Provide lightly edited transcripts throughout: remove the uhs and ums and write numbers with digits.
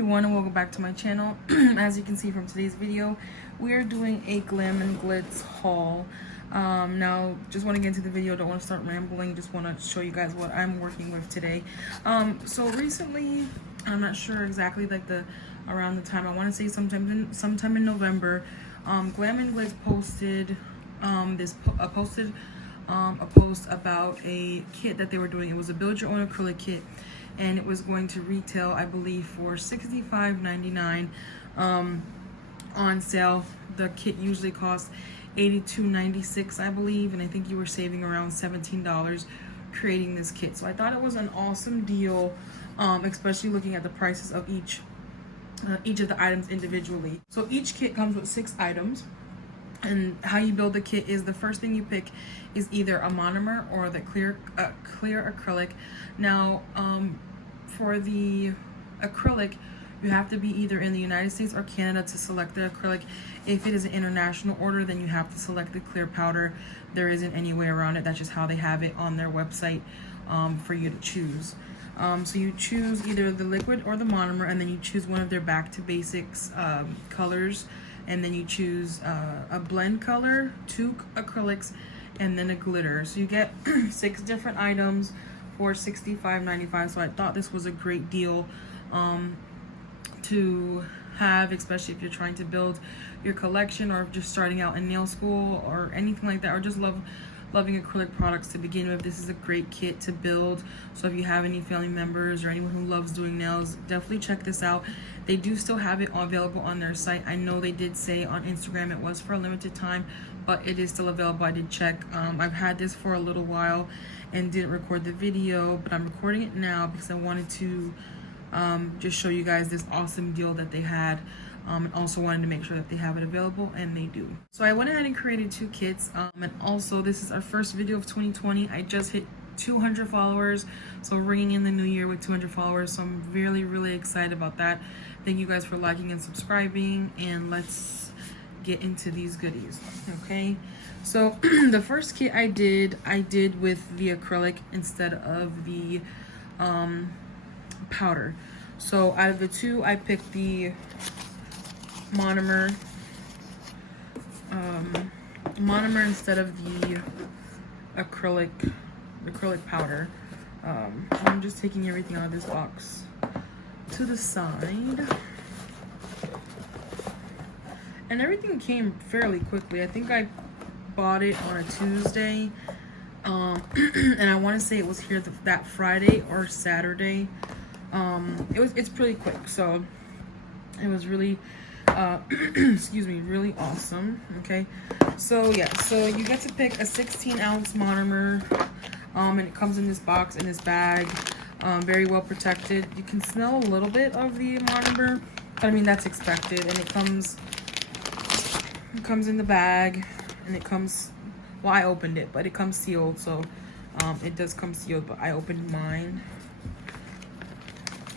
everyone, and welcome back to my channel. As you can see from today's video, we are doing a Glam Glits haul. Now, just want to get into the video, don't want to start rambling, just want to show you guys what I'm working with today. So recently, I'm not sure exactly like around the time, I want to say sometime in November, Glam Glits posted a post about a kit that they were doing. It was a build your own acrylic kit, and it was going to retail, I believe, for $65.99 on sale. The kit usually costs $82.96, I believe, and I think you were saving around $17 creating this kit. So I thought it was an awesome deal, especially looking at the prices of each of the items individually. So each kit comes with 6 items. And how you build the kit is the first thing you pick is either a monomer or the clear acrylic. Now, for the acrylic, you have to be either in the United States or Canada to select the acrylic. If it is an international order, then you have to select the clear powder. There isn't any way around it. That's just how they have it on their website for you to choose. So you choose either the liquid or the monomer, and then you choose one of their back to basics colors. And then you choose a blend color, 2 acrylics, and then a glitter. So you get 6 different items for $65.95. So I thought this was a great deal to have, especially if you're trying to build your collection or just starting out in nail school or anything like that, or just loving acrylic products to begin with. This is a great kit to build. So if you have any family members or anyone who loves doing nails, definitely check this out. They do still have it available on their site. I know they did say on Instagram it was for a limited time, but it is still available. I did check. I've had this for a little while and didn't record the video, but I'm recording it now because I wanted to just show you guys this awesome deal that they had. And also wanted to make sure that they have it available, and they do. So I went ahead and created 2 kits, and also this is our first video of 2020. I just hit 200 followers, so ringing in the new year with 200 followers, so I'm really excited about that. Thank you guys for liking and subscribing, and let's get into these goodies. Okay, so the first kit I did with the acrylic instead of the powder. So out of the 2, I picked the monomer instead of the acrylic powder. I'm just taking everything out of this box to the side, and everything came fairly quickly. I think I bought it on a Tuesday, and I want to say it was here that Friday or Saturday. It's pretty quick, so it was really excuse me, really awesome. Okay, so yeah, so you get to pick a 16-ounce monomer, and it comes in this box, in this bag, very well protected. You can smell a little bit of the monomer, but I mean that's expected. And it comes in the bag, and it comes, well, I opened it, but it comes sealed. So it does come sealed, but I opened mine.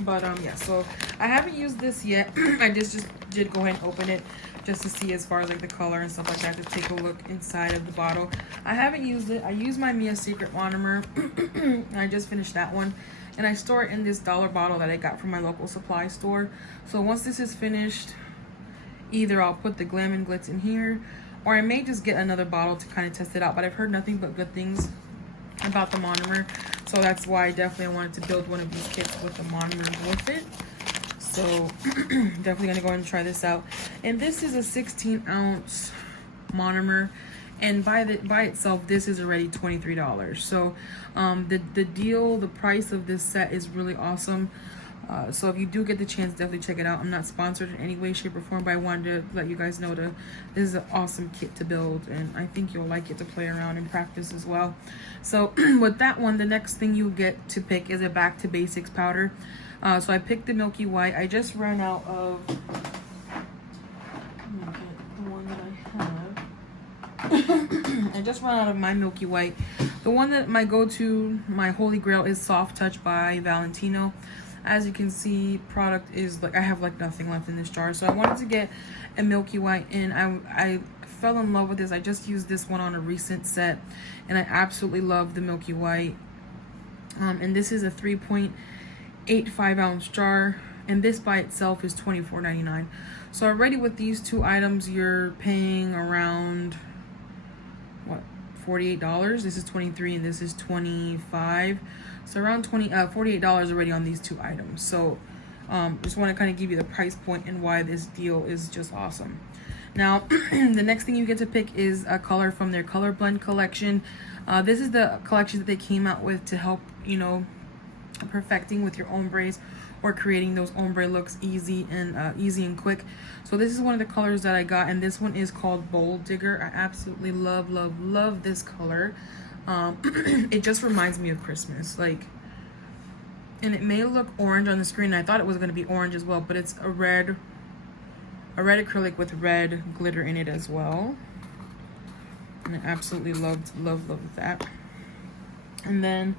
But yeah, so I haven't used this yet. I just did go ahead and open it just to see as far as like the color and stuff like that, to take a look inside of the bottle. I haven't used it. I used my Mia Secret monomer. I just finished that one, and I store it in this dollar bottle that I got from my local supply store. So once this is finished, either I'll put the Glam Glits in here, or I may just get another bottle to kind of test it out. But I've heard nothing but good things about the monomer, so that's why I definitely wanted to build one of these kits with the monomer with it. So definitely gonna go ahead and try this out. And this is a 16-ounce monomer, and by itself this is already $23. So the price of this set is really awesome. So if you do get the chance, definitely check it out. I'm not sponsored in any way, shape, or form, but I wanted to let you guys know this is an awesome kit to build, and I think you'll like it to play around and practice as well. So with that one, the next thing you get to pick is a back to basics powder. So I picked the Milky White. I just ran out of the one that I have. I just ran out of my Milky White. The one that my go-to, my holy grail, is Soft Touch by Valentino. As you can see, product is like, I have like nothing left in this jar, so I wanted to get a Milky White, and I fell in love with this. I just used this one on a recent set, and I absolutely love the Milky White. And this is a 3.85 ounce jar. and this by itself is $24.99. So already with these two items, you're paying around what, $48. This is $23 and this is $25, so around $48 already on these two items. So just want to kind of give you the price point and why this deal is just awesome. Now the next thing you get to pick is a color from their color blend collection. This is the collection that they came out with to help, you know, perfecting with your ombres or creating those ombre looks easy and quick. So this is one of the colors that I got, and this one is called Bold Digger. I absolutely love this color. It just reminds me of Christmas, like, and it may look orange on the screen. I thought it was going to be orange as well, but it's a red acrylic with red glitter in it as well, and I absolutely loved that. And then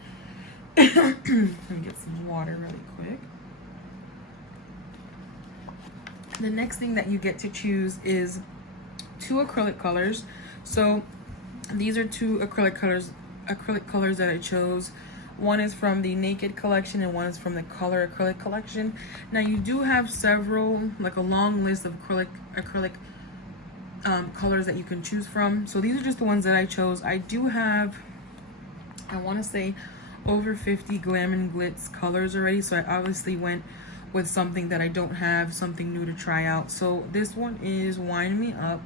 let me get some water really quick. The next thing that you get to choose is two acrylic colors. So these are two acrylic colors that I chose. One is from the Naked collection and one is from the Color Acrylic collection. Now you do have several, like a long list of acrylic colors that you can choose from. So these are just the ones that I chose. I do have, I want to say, over 50 Glam Glits colors already, so I obviously went with something that I don't have, something new to try out. So this one is Wind Me Up,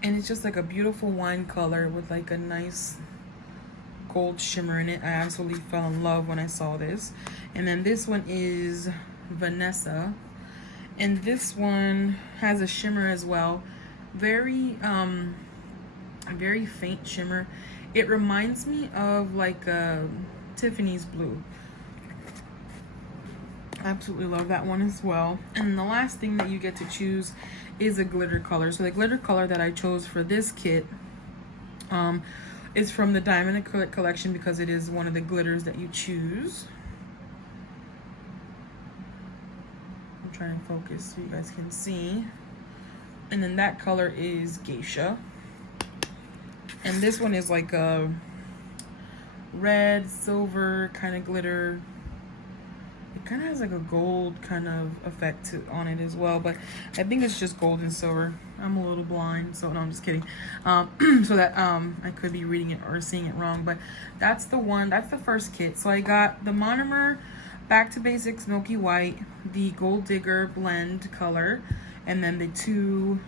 and it's just like a beautiful wine color with like a nice gold shimmer in it. I absolutely fell in love when I saw this. And then this one is Vanessa, and this one has a shimmer as well, very faint shimmer. It reminds me of like a Tiffany's blue. Absolutely love that one as well. And the last thing that you get to choose is a glitter color. So the glitter color that I chose for this kit is from the Diamond Acrylic collection, because it is one of the glitters that you choose. I'm trying to focus so you guys can see. And then that color is Geisha. And this one is like a red, silver kind of glitter. It kind of has like a gold kind of effect on it as well, but I think it's just gold and silver. I'm a little blind, so no, I'm just kidding. So that I could be reading it or seeing it wrong, but that's the one. That's the first kit. So I got the Monomer Back to Basics Milky White, the Gold Digger blend color, and then the two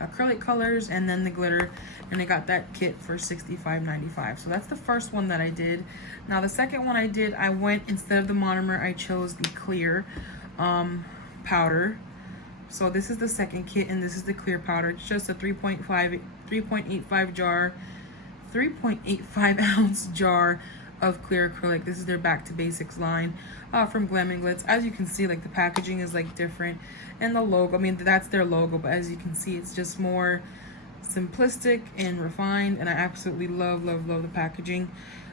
acrylic colors, and then the glitter, and I got that kit for $65.95. So that's the first one that I did. Now the second one I did, I went, instead of the monomer, I chose the clear powder. So this is the second kit, and this is the clear powder. It's just a 3.85 ounce jar of clear acrylic. This is their Back to Basics line from Glam Glits. As you can see, like the packaging is like different, and the logo, I mean, that's their logo, but as you can see, it's just more simplistic and refined, and I absolutely love the packaging.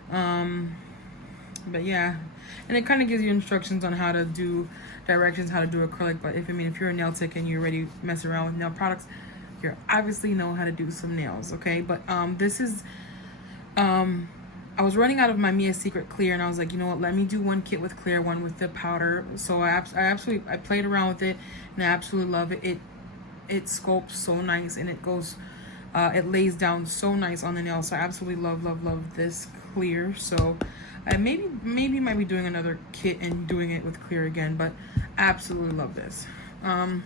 But yeah, and it kind of gives you instructions on how to do directions, how to do acrylic. But if you're a nail tech and you're already messing around with nail products, you obviously know how to do some nails, okay? But this is I was running out of my Mia Secret clear, and I was like, you know what, let me do one kit with clear, one with the powder. So I played around with it, and I absolutely love it. It sculpts so nice, and it goes it lays down so nice on the nail. So I absolutely love this clear. So I maybe might be doing another kit and doing it with clear again, but I absolutely love this. And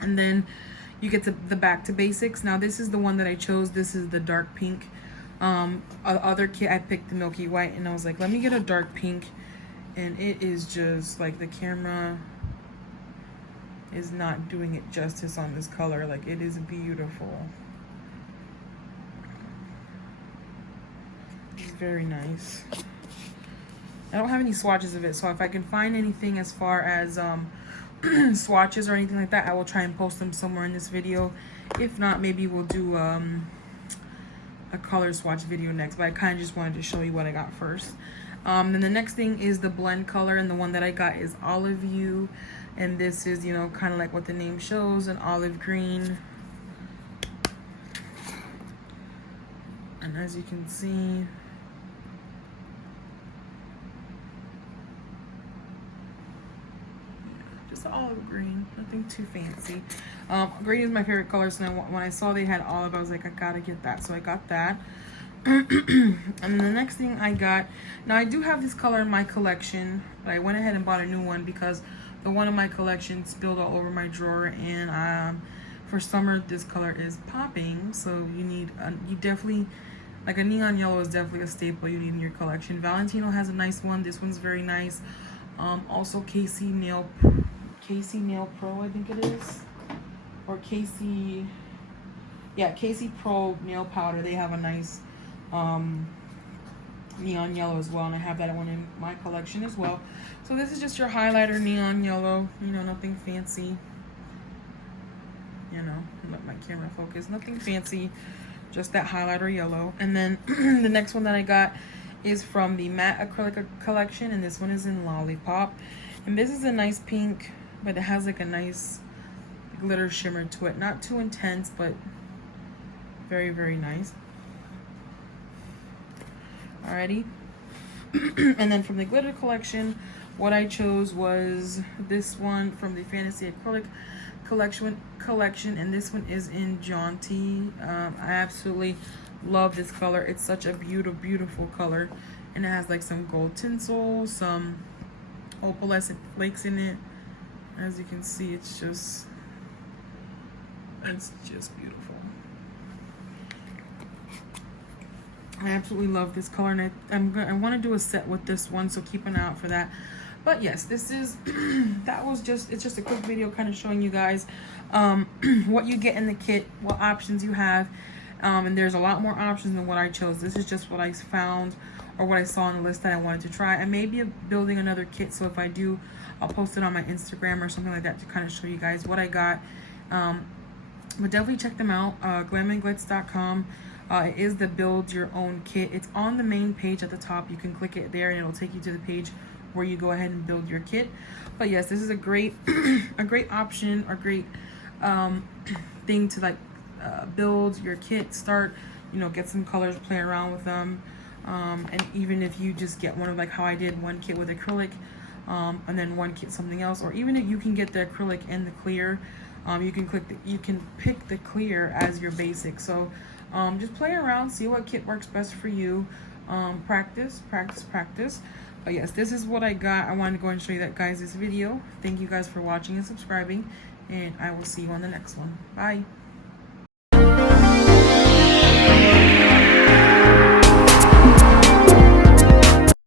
then you get to the Back to Basics. Now this is the one that I chose. This is the dark pink. Other kit I picked the Milky White, and I was like, let me get a dark pink, and it is just like, the camera is not doing it justice on this color. Like, it is beautiful. It's very nice. I don't have any swatches of it, so if I can find anything as far as swatches or anything like that, I will try and post them somewhere in this video. If not, maybe we'll do a color swatch video next, but I kind of just wanted to show you what I got first. Then the next thing is the blend color, and the one that I got is Olive You, and this is, you know, kind of like what the name shows, an olive green. And as you can see, an olive green, nothing too fancy. Green is my favorite color, so when I saw they had olive, I was like, I gotta get that, so I got that. And then the next thing I got, now I do have this color in my collection, but I went ahead and bought a new one because the one in my collection spilled all over my drawer, and for summer this color is popping, so you definitely, like, a neon yellow is definitely a staple you need in your collection. Valentino has a nice one. This one's very nice. Also Casey Nail Pro, I think it is, or Casey Pro nail powder. They have a nice neon yellow as well, and I have that one in my collection as well. So this is just your highlighter neon yellow, you know, nothing fancy, you know, let my camera focus, nothing fancy, just that highlighter yellow. And then the next one that I got is from the matte acrylic collection, and this one is in Lollipop, and this is a nice pink, but it has like a nice glitter shimmer to it, not too intense, but very, very nice. Alrighty. And then from the glitter collection, what I chose was this one from the Fantasy Acrylic collection, and this one is in Jaunty. I absolutely love this color. It's such a beautiful color, and it has like some gold tinsel, some opalescent flakes in it. As you can see, it's just beautiful. I absolutely love this color, and I want to do a set with this one, so keep an eye out for that. But yes, this is it's just a quick video kind of showing you guys what you get in the kit, what options you have, and there's a lot more options than what I chose. This is just what I found or what I saw on the list that I wanted to try. I may be building another kit, so if I do, I'll post it on my Instagram or something like that to kind of show you guys what I got. But definitely check them out, glamglits.com. It is the build your own kit. It's on the main page at the top. You can click it there and it'll take you to the page where you go ahead and build your kit. But yes, this is a great a great option, or great thing to like build your kit, start, you know, get some colors, play around with them, and even if you just get one of, like how I did, one kit with acrylic, and then one kit something else, or even if you can get the acrylic and the clear, you can pick the clear as your basic. So just play around, see what kit works best for you. Practice. But yes, this is what I got. I wanted to go and show you that, guys, this video. Thank you guys for watching and subscribing, and I will see you on the next one. Bye.